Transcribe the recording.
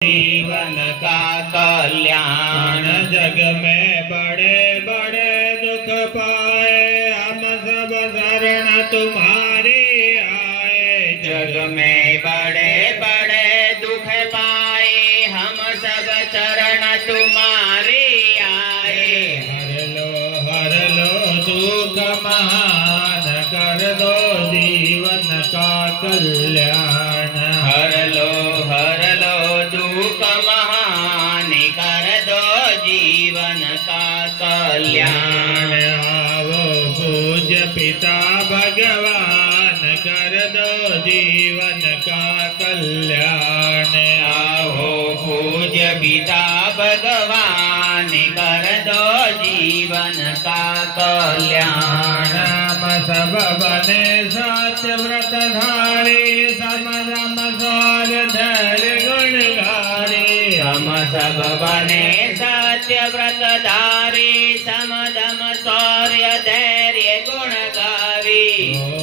जीवन का कल्याण। जग में बड़े बड़े दुख पाए, हम सब शरण तुम्हारी आए। जग में बड़े बड़े दुख पाए, हम सब चरण तुम्हारे आए। हर लो दुख महान, कर दो जीवन का कल्याण। हर लो दुख महान, कर दो जीवन का कल्याण। आवो पूज्य पिता भगवान, कर दो जीवन का कल्याण। आओ पूज्य पिता भगवान, कर दो जीवन का कल्याण। हम सब बने सत्य व्रत धारी, सम दम शौर्य धैर्य गुणगारी। हम सब बने सत्य व्रत धारी, सम दम शौर्य धैर्य गुणगारी।